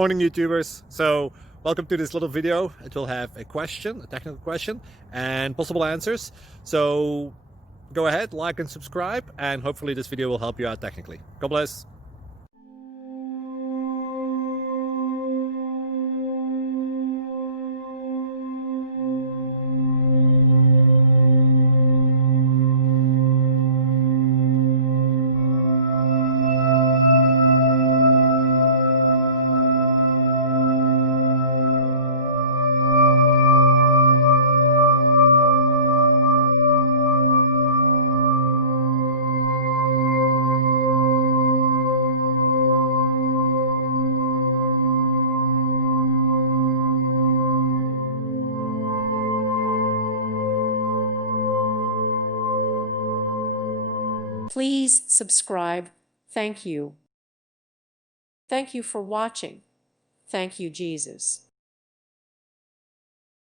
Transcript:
Morning, YouTubers. So, welcome to this little video. It will have a question, a technical question, and possible answers. So, go ahead, like and subscribe, and hopefully this video will help you out technically. God bless. Please subscribe. Thank you. Thank you for watching. Thank you, Jesus.